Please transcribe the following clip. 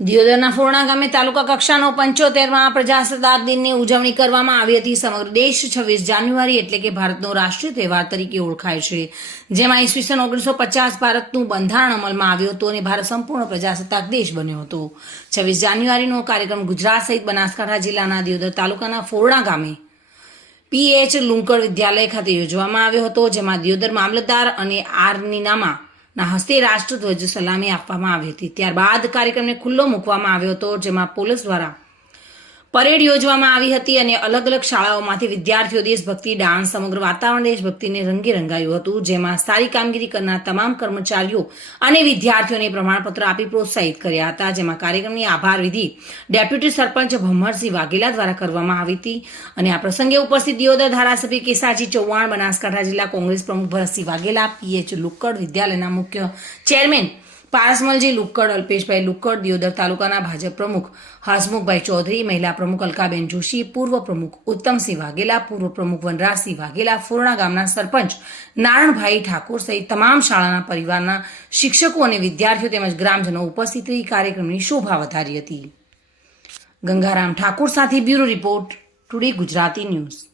દિયોદરના ફોરણા ગામે તાલુકા કક્ષાનો 75મા પ્રજાસત્તાક દિનની ઉજવણી કરવામાં આવી હતી। સમગ્ર દેશ 26 જાન્યુઆરી એટલે કે ભારતનો રાષ્ટ્રીય તહેવાર તરીકે ઓળખાય છે, જેમાં ઈસવીસન 1950 ભારતનું બંધારણ અમલમાં આવ્યું હતું અને ભારત સંપૂર્ણ પ્રજાસત્તાક દેશ બન્યો હતો। 26 જાન્યુઆરીનો કાર્યક્રમ ગુજરાત સહિત બનાસકાંઠા જિલ્લાના દિયોદર તાલુકાના ફોરણા ગામે PH લુંકડ વિદ્યાલય ખાતે યોજવામાં આવ્યો હતો, જેમાં દિયોદર મામલતદાર અને આરનીનામા ના હસ્તે રાષ્ટ્રધ્વજ સલામી આપવામાં આવી હતી। ત્યારબાદ કાર્યક્રમને ખુલ્લો મૂકવામાં આવ્યો હતો, જેમાં પોલીસ દ્વારા પરેડ યોજવામાં આવી હતી અને અલગ અલગ શાળાઓમાંથી વિદ્યાર્થીઓ દેશભક્તિ ડાન્સ સમગ્ર વાતાવરણ દેશભક્તિને રંગે રંગાયું હતું, જેમાં સારી કામગીરી કરનાર તમામ કર્મચારીઓ અને વિદ્યાર્થીઓને પ્રમાણપત્ર આપી પ્રોત્સાહિત કર્યા હતા। જેમાં કાર્યક્રમની આભાર વિધિ ડેપ્યુટી સરપંચ ભમરસિંહ વાઘેલા દ્વારા કરવામાં આવી હતી અને આ પ્રસંગે ઉપસ્થિત દિયોદર ધારાસભ્ય કેસાજી ચૌહાણ, બનાસકાંઠા જિલ્લા કોંગ્રેસ પ્રમુખ ભરતસિંહ વાઘેલા, PH લુક્કડ વિદ્યાલયના મુખ્ય ચેરમેન પારસમલજી લુક્કડ, અલ્પેશભાઈ લુક્કડ, દિયોદર તાલુકાના ભાજપ પ્રમુખ હસમુખભાઈ ચૌધરી, મહિલા પ્રમુખ અલકાબેન જોશી, પૂર્વ પ્રમુખ ઉત્તમસિંહ વાઘેલા, પૂર્વ પ્રમુખ વનરાજસિંહ વાઘેલા, ફોરણા ગામના સરપંચ નારણભાઈ ઠાકોર સહિત તમામ શાળાના પરિવારના શિક્ષકો અને વિદ્યાર્થીઓ તેમજ ગ્રામજનો ઉપસ્થિત રહી કાર્યક્રમની શોભા વધારી હતી। ગંગારામ ઠાકોર સાથે bureau report, today Gujarati news.